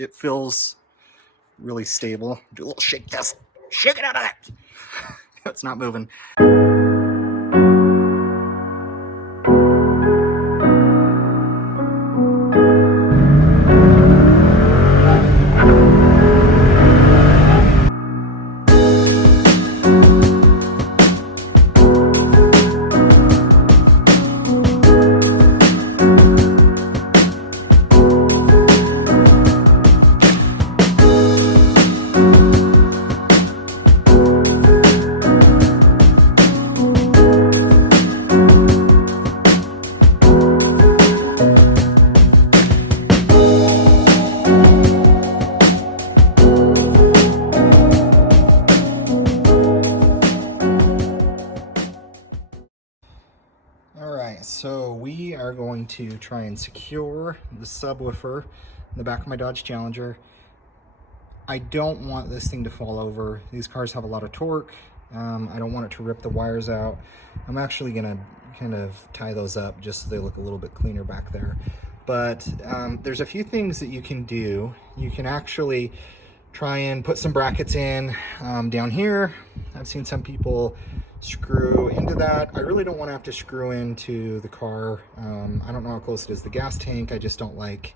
it feels really stable. Do a little shake test. Shake it out of that. It's not moving. So we are going to try and secure the subwoofer in the back of my Dodge Challenger. I don't want this thing to fall over. These cars have a lot of torque. I don't want it to rip the wires out. I'm actually gonna kind of tie those up just so they look a little bit cleaner back there. But there's a few things that you can do. You can actually try and put some brackets in down here. I've seen some people screw into that. I really don't want to have to screw into the car. I don't know how close it is to the gas tank. I just don't like,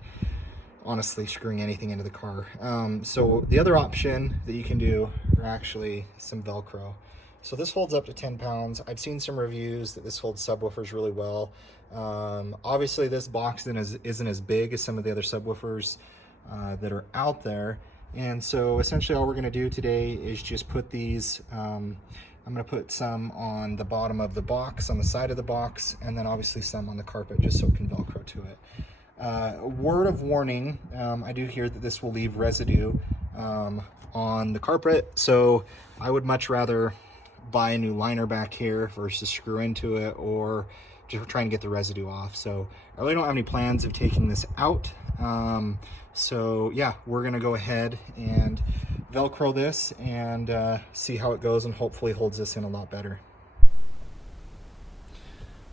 honestly, screwing anything into the car. So the other option that you can do are actually some Velcro. So this holds up to 10 pounds. I've seen some reviews that this holds subwoofers really well. Obviously this box isn't as big as some of the other subwoofers that are out there. And so essentially all we're gonna do today is just put these, I'm gonna put some on the bottom of the box, on the side of the box, and then obviously some on the carpet just so it can Velcro to it. Word of warning, I do hear that this will leave residue on the carpet, so I would much rather buy a new liner back here versus screw into it or just try and get the residue off. So I really don't have any plans of taking this out. So yeah, we're gonna go ahead and Velcro this and see how it goes, and hopefully holds this in a lot better.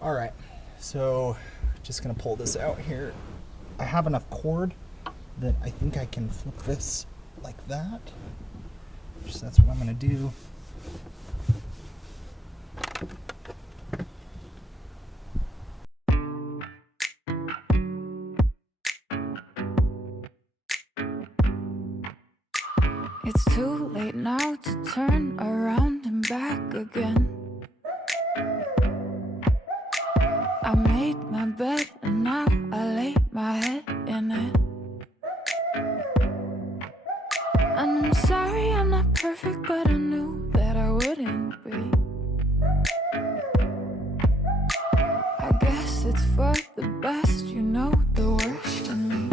All right, so just gonna pull this out here. I have enough cord that I think I can flip this like that. So that's what I'm gonna do. It's too late now to turn around and back again. I made my bed and now I lay my head in it. And I'm sorry I'm not perfect, but I knew that I wouldn't be. I guess it's for the best, you know the worst in me.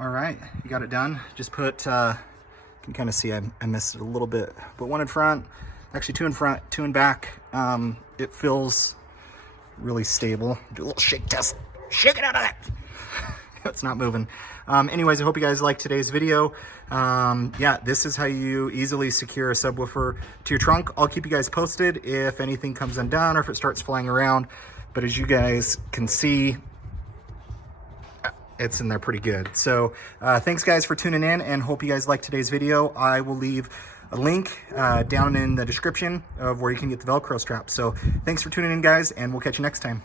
All right, you got it done. Just put, you can kind of see I missed it a little bit, but one in front, actually two in front, two in back. It feels really stable. Do a little shake test. Shake it out of that. It's not moving. Anyways, I hope you guys liked today's video. Yeah, this is how you easily secure a subwoofer to your trunk. I'll keep you guys posted if anything comes undone or if it starts flying around. But as you guys can see, it's in there pretty good. So thanks guys for tuning in, and hope you guys liked today's video. I will leave a link down in the description of where you can get the Velcro strap. So thanks for tuning in guys, and we'll catch you next time.